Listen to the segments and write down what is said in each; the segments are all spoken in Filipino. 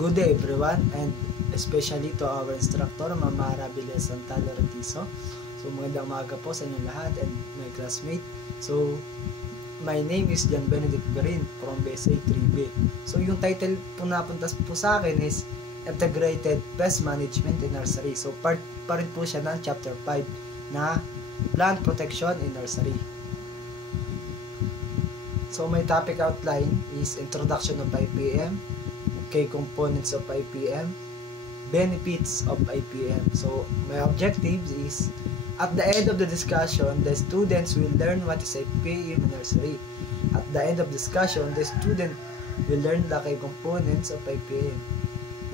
Good day everyone, and especially to our instructor, Mama Arabilia Santalo Retiso. So magandang umaga po sa inyo lahat and my classmate. So my name is John Benedict Garin from BSA 3B. So yung title po napunta po sa akin is Integrated Pest Management in Nursery. So part pa rin po siya ng chapter 5 na Plant Protection in Nursery. So my topic outline is Introduction of IPM, key components of IPM, benefits of IPM. So my objectives is, at the end of the discussion, the students will learn what is IPM in nursery. At the end of discussion, the student will learn the key components of IPM.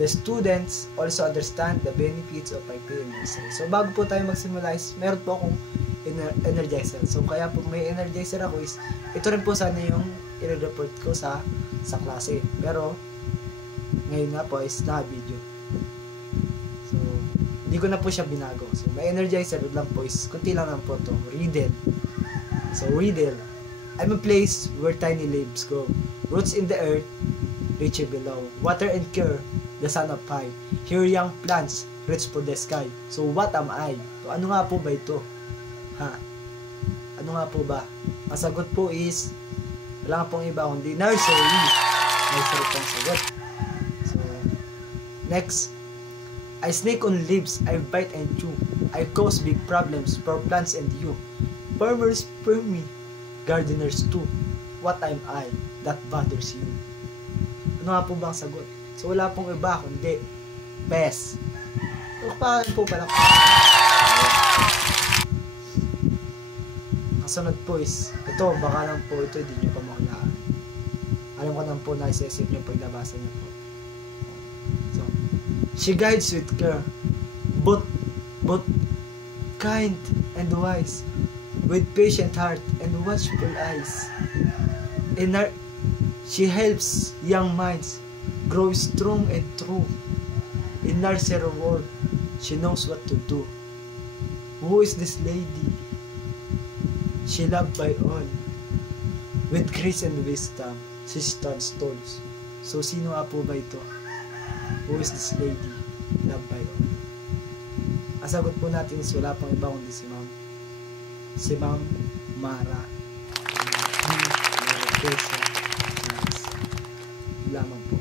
The students also understand the benefits of IPM in nursery. So bago po tayo magsimula is, meron po akong energizer. So kaya po may energizer ako is, ito rin po sana yung i-report ko sa klase. Pero ngayon nga po is na-video. So, hindi ko na po siya binago. So, may energizer lang po is, kunti lang po to. Riddle. So, riddle. I'm a place where tiny leaves grow. Roots in the earth, reach below. Water and care, the sun up high. Here young plants, reach for the sky. So, what am I? So, ano nga po ba ito? Ano nga po ba? Ang sagot po is, wala nga pong iba kundi nursery. Nursery pong sagot. Next, I snake on leaves, I bite and chew. I cause big problems for plants and you. Farmers spur me, gardeners too. What am I that bothers you? Ano nga po bang sagot? So wala pong iba kundi pest. Paano po pala? Kasunod po is, ito baka lang po ito hindi nyo pa makulaan. Alam ko naman po na isa-isip nyo paglabasa nyo po. She guides with care, but kind and wise, with patient heart and watchful eyes. In her, she helps young minds grow strong and true. In nursery world, she knows what to do. Who is this lady? She loved by all. With grace and wisdom, she stands tall. So, sino nga po ba ito? Who is this lady? Loved by all. Ang sagot po natin is wala pang iba kundi si Ma'am. Si Ma'am Mara. Lamang po.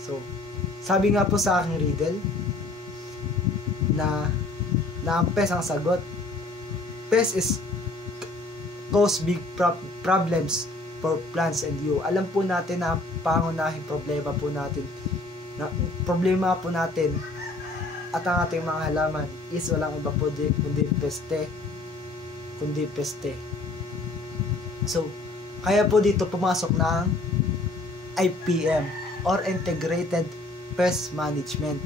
So, sabi nga po sa aking riddle na ang pest ang sagot. Pest is cause big problems for plants and you. Alam po natin na pangunahing problema po natin at ang ating mga halaman is walang iba po kundi peste. So, kaya po dito pumasok na ang IPM or Integrated Pest Management.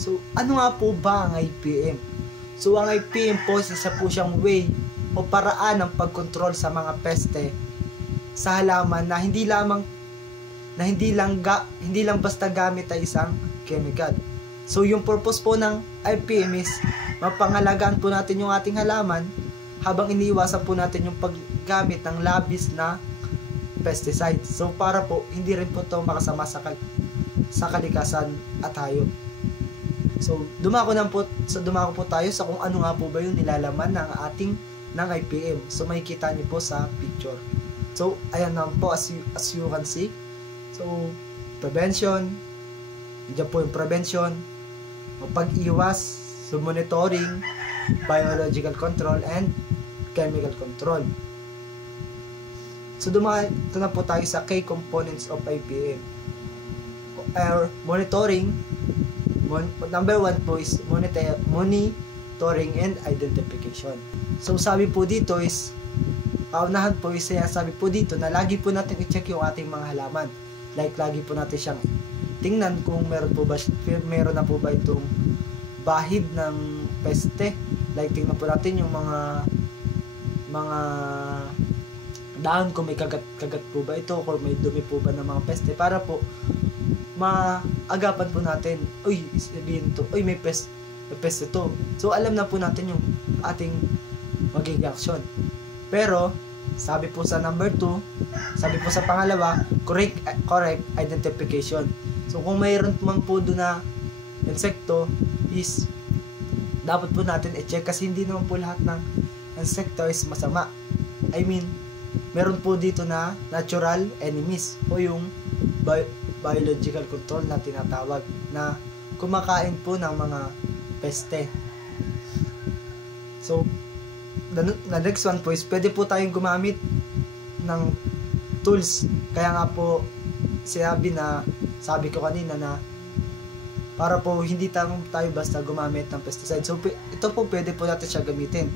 So, ano nga po ba ang IPM? So, ang IPM po isa po siyang way o paraan ng pagkontrol sa mga peste sa halaman na hindi lang basta gamit ay isang chemical. So yung purpose po ng IPM is mapangalagaan po natin yung ating halaman habang iniiwasan po natin yung paggamit ng labis na pesticides. So para po hindi rin po ito makasama sa kalikasan at hayop. So dumako po tayo sa kung ano nga po ba yung nilalaman ng IPM. So makikita niyo po sa picture. So ayan naman po as you can see. So, prevention, diyan po yung prevention, pag-iwas, so monitoring, biological control, and chemical control. So, ito na po tayo sa key components of IPM. Monitoring, number 1 po is monitoring and identification. So, sabi po dito is, paunahan po is sabi po dito na lagi po natin i-check yung ating mga halaman. Like, lagi po natin siyang tingnan kung meron na po ba itong bahid ng peste. Like, tingnan po natin yung mga dahon kung may kagat po ba ito or may dumi po ba ng mga peste para po maagapan po natin, uy, sabihin to, uy, may peste ito. So, alam na po natin yung ating magiging action. Pero, Sabi po sa number 2, sabi po sa pangalawa, correct identification. So kung mayroon man po doon na insekto, is dapat po natin i-check kasi hindi naman po lahat ng insekto is masama. I mean, meron po dito na natural enemies o yung biological control na tinatawag, na kumakain po ng mga peste. So, the next one po is pwede po tayong gumamit ng tools. Kaya nga po sabi ko kanina na para po hindi tayo basta gumamit ng pesticide. So, ito po pwede po natin siya gamitin.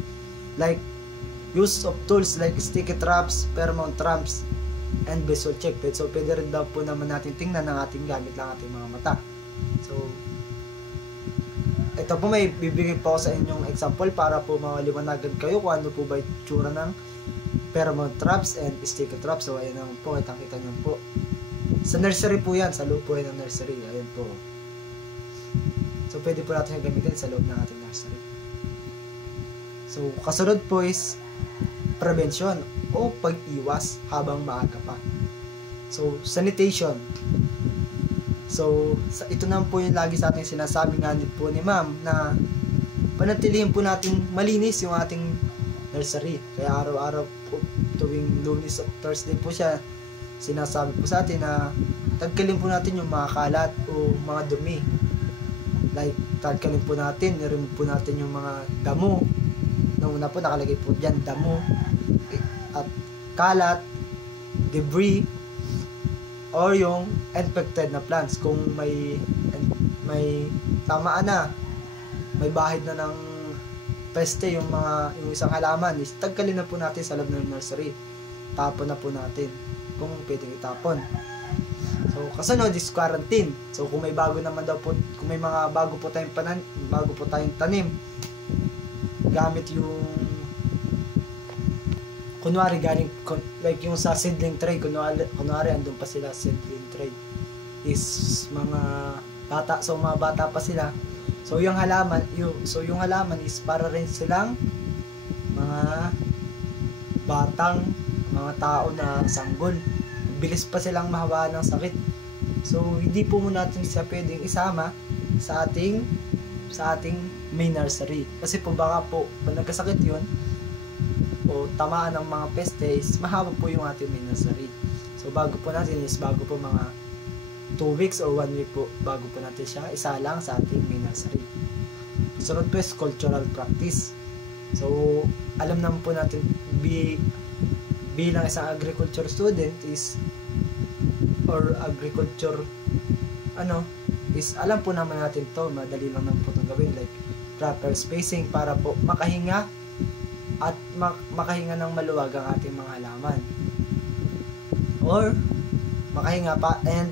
Like, use of tools like sticky traps, pheromone traps, and visual check. So, pwede rin daw po naman natin tingnan ng ating gamit lang ating mga mata. So, ito po may bibigay po ako sa inyong example para po maliwanagan kayo kung ano po ba yung tsura ng pheromone traps and sticky traps. So, ayan naman po, kitang-kita nyo po. Sa nursery po yan, sa loob po yan ng nursery. Ayan po. So, pwede po natin gamitin sa loob ng ating nursery. So, kasunod po is prevention o pag-iwas habang maaga pa. So, sanitation. So, ito naman po yung lagi sa ating sinasabi nga po ni ma'am na panatilihin po natin malinis yung ating nursery. Kaya araw-araw po, tuwing Lunes at Thursday po siya, sinasabi po sa atin na tagkalin po natin yung mga kalat o mga dumi. Like, tagkalin po natin, i-remove po natin yung mga damo. Nung una po, nakalagay po dyan, damo, at kalat, debris, or yung infected na plants. Kung may tamaan na, may bahid na ng peste yung isang halaman, is tagkalin na po natin sa loob ng nursery. Tapon na po natin kung pwedeng itapon. So, kasunod is quarantine. So, kung may bago naman daw po, kung may mga bago po tayong tanim, gamit yung kunwari galing like yung sa seedling tray, kunwari andun pa sila seedling tray is mga bata, so mga bata pa sila. So, yung halaman is para rin silang mga mga tao na sanggol. Bilis pa silang mahawa ng sakit. So, hindi po muna natin siya pwedeng isama sa ating main nursery. Kasi po baka po, pag nagkasakit yun, o tamaan ng mga peste, mahaba po yung ating main nursery. So, bago po mga 2 weeks or 1 week po, bago po natin siya isalang sa ating main nursery. Sunod po is cultural practice. So, alam naman po natin, bilang isang agriculture student is alam po naman natin to, madali lang naman po itong gawin, like proper spacing para po makahinga at makahinga ng maluwag ang ating mga halaman, or makahinga pa and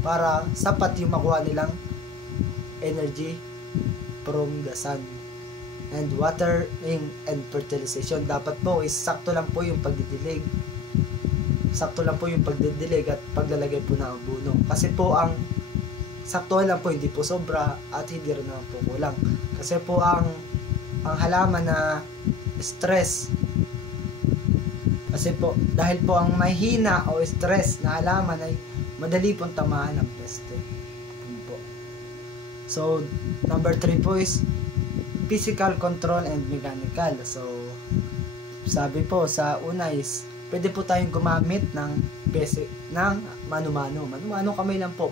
para sapat yung makuha nilang energy from the sun. And watering and fertilization, dapat po is sakto lang po yung pagdidilig. At paglalagay po ng abono. Kasi po ang sakto lang po, hindi po sobra at hindi rin naman po kulang. Kasi po ang halaman na stress, kasi po dahil po ang mahina o stress na halaman ay madali pong tamaan ng peste. So, number 3 po is physical control and mechanical. So, sabi po sa una is pwede po tayong gumamit ng mano-mano. Mano-mano kamay lang po.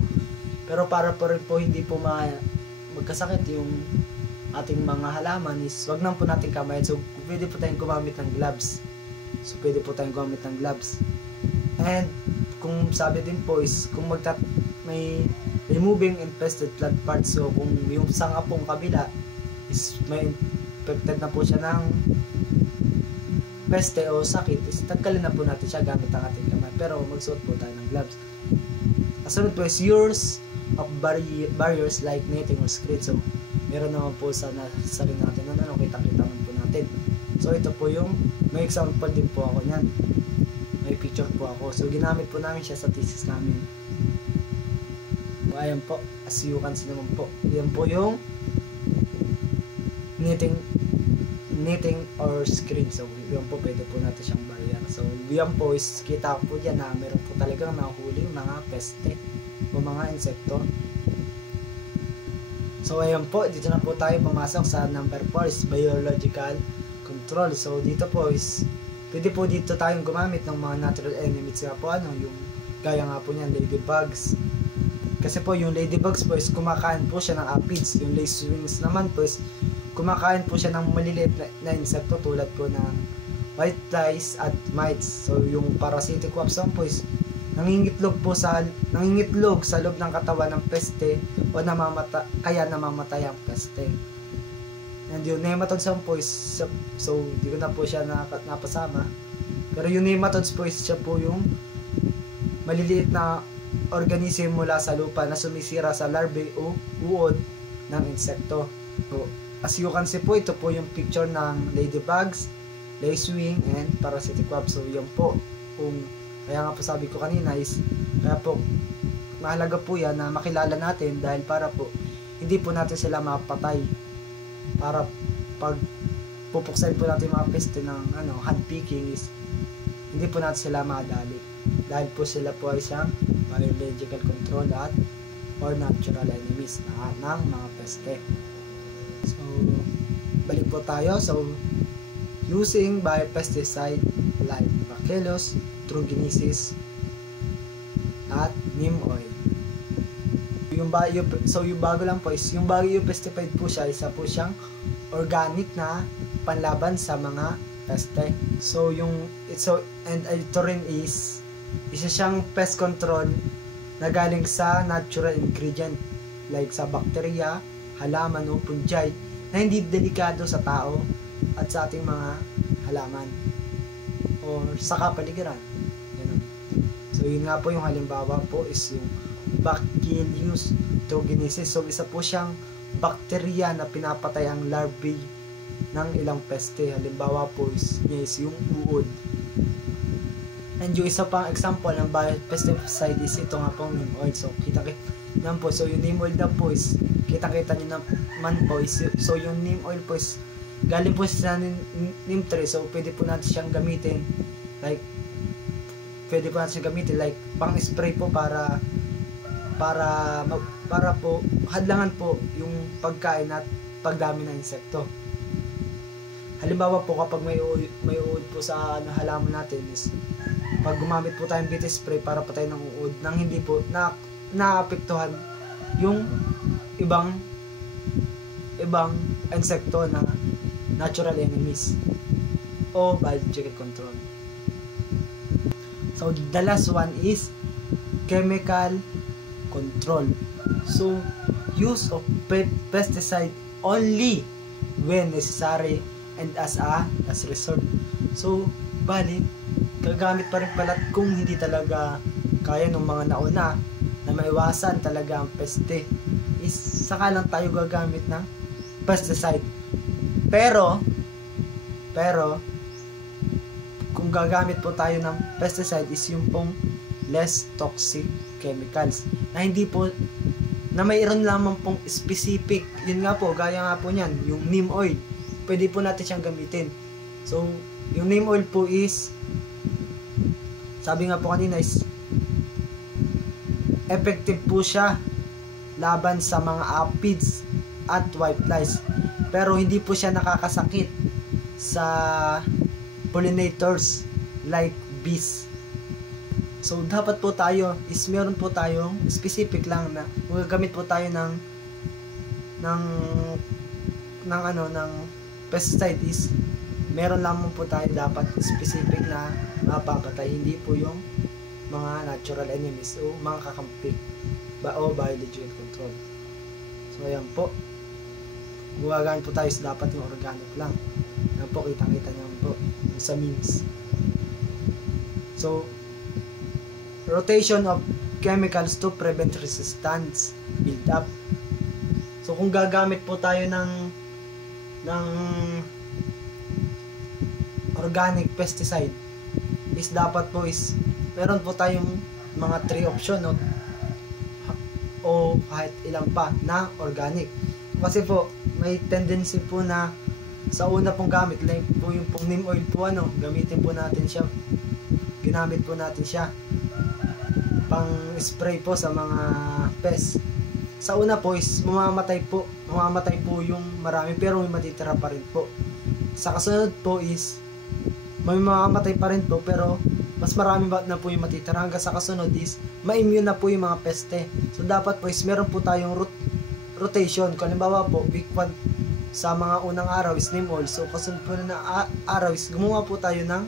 Pero para po rin po hindi po magkasakit yung ating mga halaman is wag nang po natin kamay. So, pwede po tayong gumamit ng gloves. And kung sabi din po is kung may removing infested plant parts. So, kung yung sanga pong kabila is may infected na po siya ng peste o sakit, is tagkalin na po natin siya gamit ang ating kamay, pero magsuot po tayo ng gloves. Kasunod po is use of barriers like netting or screen. So, meron naman po sa rin natin kitang-kita po natin. So, ito po yung may example din po ako niyan, may picture po ako. So, ginamit po namin siya sa thesis namin. So, ayan po, as you can see naman po, yan po yung netting knitting or screen. So yun po, pwede po natin siyang barrier. So yan po is kita po dyan na meron po talagang nahuli mga peste o mga insekto. So ayan po, dito na po tayo pumasok sa number 4 is biological control. So dito po is pwede po dito tayong gumamit ng mga natural enemies nga po, yung gaya nga po niyan, ladybugs. Kasi po yung ladybugs po is kumakain po siya ng aphids. Yung lacewings naman po is kumakain po siya ng maliliit na insekto tulad po ng white flies at mites. So yung parasitic wasps po is nangingitlog sa loob ng katawan ng peste o kaya namamatay ang peste. And yung nematodes po is, so di ko na po siya napasama, pero yung nematodes po is siya po yung maliliit na organism mula sa lupa na sumisira sa larvae o uod ng insekto. So as you can see po, ito po yung picture ng ladybugs, lacewing, and parasitic wasps. So yan po, kaya nga po sabi ko kanina is, kaya po mahalaga po yan na makilala natin, dahil para po hindi po natin sila mapatay, para pag pupuksain po natin mga peste ng handpicking is hindi po natin sila madali, dahil po sila po ay isang biological control or natural enemies ng mga peste. So balik po tayo. So using biopesticide like Bacillus thuringiensis at neem oil. Yung bago lang po is yung biopesticide po siya, isa po siyang organic na panlaban sa mga peste. So ito rin is isa siyang pest control na galing sa natural ingredient like sa bacteria, halaman o fungi na hindi delikado sa tao at sa ating mga halaman or sa kapaligiran. Ganun. So yun nga po yung halimbawa po is yung Bacillus thuringiensis. So isa po siyang bakterya na pinapatay ang larvae ng ilang peste. Halimbawa po is yung uod. And yung isa pang example ng biopesticide is ito nga pong neem oil. So kita-kita naman po. So yung neem oil na po is kita-kita nyo naman po is, so yung neem oil po is galing po sa neem tree. So pwede po natin siyang gamitin like pang spray po para po hadlangan po yung pagkain at pagdami ng insekto. Halimbawa po kapag may uod po sa halaman natin is pag gumamit po tayong BT spray para patay ng uod nang hindi po naapektuhan yung ibang insekto na natural enemies o biological control. So the last one is chemical control. So use of pesticide only when necessary and as resort. So bali gagamit pa rin pala kung hindi talaga kaya ng mga nauna na maiwasan talaga ang peste is saka lang tayo gagamit ng pesticide. Pero kung gagamit po tayo ng pesticide is yung pong less toxic chemicals na hindi po na mayroon lamang pong specific. Yun nga po, gaya nga po niyan, yung neem oil, pwede po natin siyang gamitin. So yung neem oil po is, sabi nga po kanina is effective po siya laban sa mga aphids at white flies, pero hindi po siya nakakasakit sa pollinators like bees. So dapat po tayo is meron po tayong specific lang na gagamit po tayo ng pesticide is meron lamang po tayo dapat specific na mapapatay, hindi po yung mga natural enemies o mga kakampi o biological control. So ayan po, gumagamit po tayo dapat yung organic lang. Ayan po, kitang-kita nyo po sa means. So rotation of chemicals to prevent resistance build up. So kung gagamit po tayo ng organic pesticide is dapat po is meron po tayong mga 3 option o kahit ilang pa na organic. Kasi po may tendency po na Sa una pong gamit, like po yung pong neem oil po, gamitin po natin siya. Ginamit po natin siya pang spray po sa mga pest. Sa una po is mamamatay po yung marami, pero may matitira pa rin po. Sa kasunod po is may mamamatay pa rin po, pero mas marami na po yung matitira. Hanggang sa kasunod is ma-immune na po yung mga peste. So dapat po is meron po tayong rotation. Kung halimbawa po week 1 sa mga unang araw is neem oil, so kasunod po na araw is gumawa po tayo ng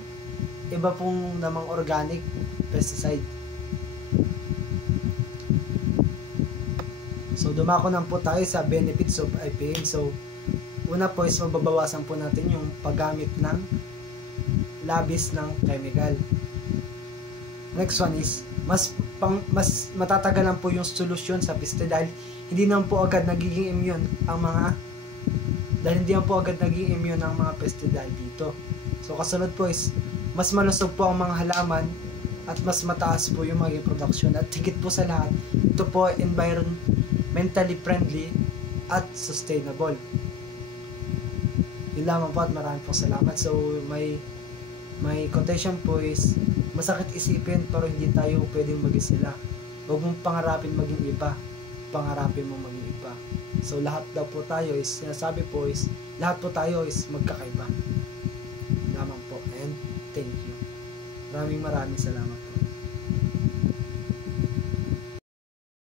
iba pong namang organic pesticide. So dumako na po tayo sa benefits of IPM. So una po is mababawasan po natin yung paggamit ng labis ng chemical. Next one is mas matatagalan po yung solusyon sa peste dahil hindi naman po agad nagiging immune ang mga peste dahil dito. So kasunod po is mas malusog po ang mga halaman at mas mataas po yung magiging production, at higit po sa lahat ito po environmentally friendly at sustainable. Yun lamang po at maraming po salamat. So may quotation po is masakit isipin pero hindi tayo pwedeng maging sila. Huwag mong pangarapin maging iba, pangarapin mong maging iba. So lahat daw po tayo is, sinasabi po is, lahat po tayo is magkakaiba lamang po. And thank you. Maraming salamat po.